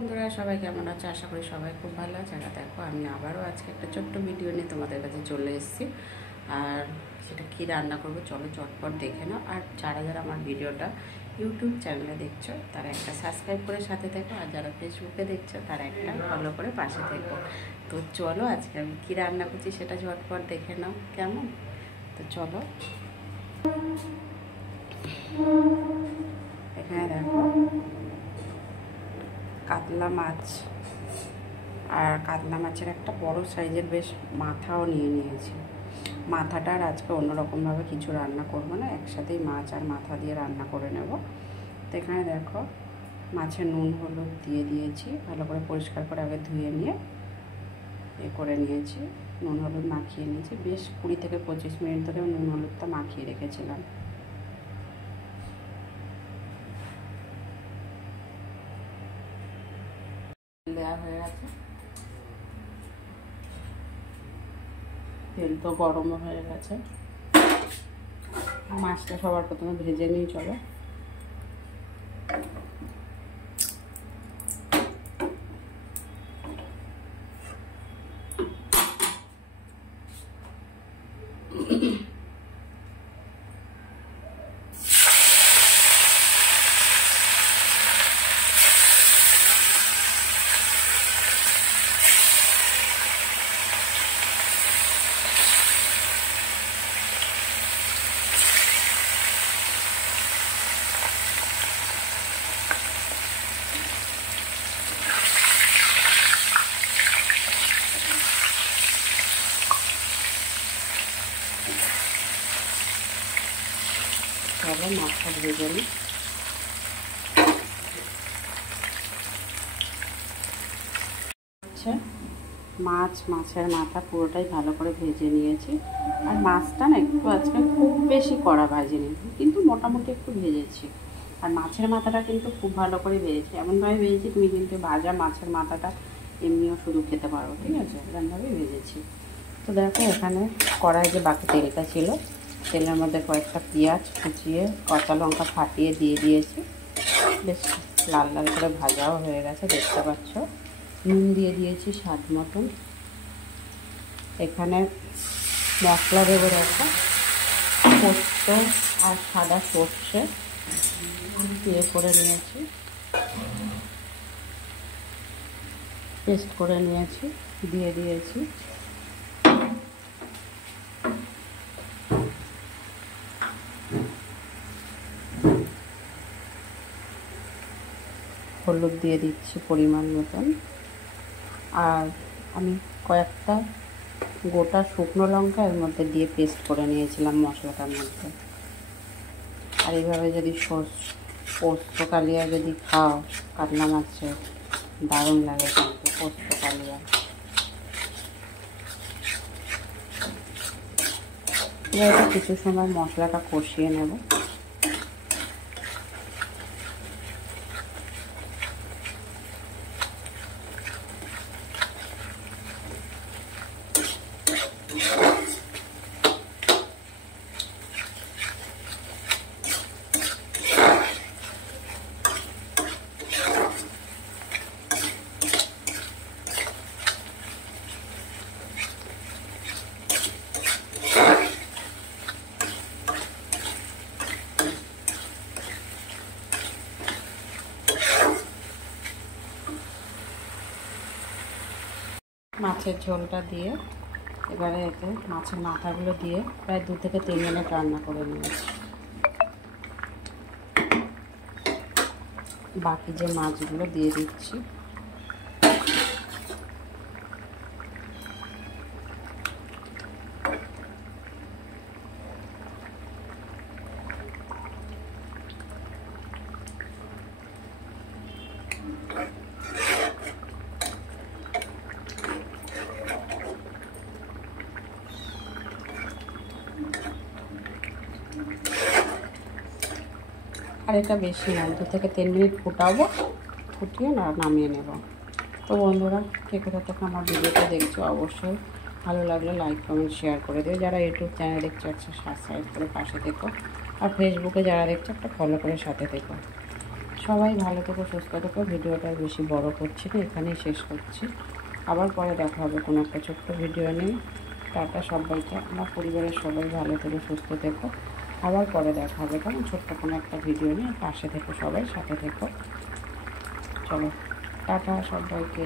বন্ধুরা সবাই কেমন আছে? আশা করি সবাই খুব ভালো আছে। আর দেখো আমি আবারও আজকে একটা ছোট্ট ভিডিও নিয়ে তোমাদের কাছে চলে এসেছি। আর সেটা কী রান্না করব চলো চটপট দেখে নাও। আর যারা যারা আমার ভিডিওটা ইউটিউব চ্যানেলে দেখছো তারা একটা সাবস্ক্রাইব করে সাথে থেকো, আর যারা ফেসবুকে দেখছো তারা একটা ফলো করে পাশে থেকো। তো চলো আজকে আমি কী রান্না করছি সেটা ঝটপট দেখে নাও কেমন। তো চলো, এখানে দেখো কাতলা মাছ, আর কাতলা মাছের একটা বড় সাইজের বেশ মাথাও নিয়ে নিয়েছি। মাথাটা আর আজকে অন্যরকমভাবে কিছু রান্না করবো না, একসাথেই মাছ আর মাথা দিয়ে রান্না করে নেব। তো এখানে দেখো মাছের নুন হলুদ দিয়ে দিয়েছি, ভালো করে পরিষ্কার করে আগে ধুয়ে নিয়ে করে নিয়েছি। নুন হলুদ মাখিয়ে নিয়েছি, বেশ 20 থেকে 25 মিনিট ধরে নুন হলুদটা মাখিয়ে রেখেছিলাম। দেওয়া হয়ে গেছে, তেল তো গরমও হয়ে গেছে। মাছটা সবার প্রথমে ভেজে নিয়ে চলো। চলো মাছটা ভেজে নিই। আচ্ছা, মাছের মাথা পুরোটাই ভালো করে ভেজে নিয়েছি। আর মাছটা না একটু আজকে খুব বেশি কড়া ভাজিনি, কিন্তু মোটামুটি একটু ভেজেছি। আর মাছের মাথাটা কিন্তু খুব ভালো করে ভেজেছি, এমনভাবে ভেজেছি তুমি কিন্তু ভাজা মাছের মাথাটা এমনিও শুধু খেতে পারো, ঠিক আছে? এরকমভাবেই ভেজেছি। তো দেখো এখানে কড়াই যে বাকি তেলটা ছিল, তেলের মধ্যে কয়েকটা পেঁয়াজ কুচিয়ে কাঁচা লঙ্কা ফাটিয়ে দিয়ে দিয়েছি। বেশ লাল লাল করে ভাজাও হয়ে গেছে, দেখতে পাচ্ছ। নুন দিয়ে দিয়েছি স্বাদ মতন। এখানে মশলা দেবো দেখো, পোস্ত আর সাদা সর্ষে দিয়ে করে নিয়েছি, পেস্ট করে নিয়েছি, দিয়ে দিয়েছি। হলুদ দিয়ে দিচ্ছি পরিমাণ মতন। আর আমি কয়েকটা গোটা শুকনো লঙ্কা এর মধ্যে দিয়ে পেস্ট করে নিয়েছিলাম মশলাটার মধ্যে। আর এইভাবে যদি পোস্ত কালিয়া যদি খাও কাতলা মাছের, দারুণ লাগে কিন্তু পোস্ত কালিয়া। এবার কিছু সময় মশলাটা কষিয়ে নেব। মাছের ঝোলটা দিয়ে এবারে এতে মাছের মাথাগুলো দিয়ে প্রায় 2 থেকে 3 মিনিট রান্না করে নিয়েছি। বাকি যে মাছগুলো দিয়ে দিচ্ছি। আর এটা বেশি না, 2 থেকে 3 মিনিট ফুটাবো, ফুটিয়ে নামিয়ে নেব। তো বন্ধুরা, কে কোথা থেকে আমার ভিডিওটা দেখছো অবশ্যই ভালো লাগলে লাইক কমেন্ট শেয়ার করে দিও। যারা ইউটিউব চ্যানেল দেখছো একটা সাবস্ক্রাইব করে পাশে থেকো, আর ফেসবুকে যারা দেখছো একটা ফলো করে সাথে থেকো। সবাই ভালো থেকো, সুস্থ থেকো। ভিডিওটা বেশি বড় করছি না, এখানেই শেষ করছি। আবার পরে দেখা হবে কোনো একটা ছোট্ট ভিডিও নিয়ে। টাটা সবাইকে। আমার পরিবারের সবাই ভালো থেকো, সুস্থ থেকো। আবার পরে দেখা হবে কেমন, ছোট্ট কোনো একটা ভিডিও নিয়ে। পাশে থেকো, সবাই সাথে থেকো। চলো টাটা সবাইকে।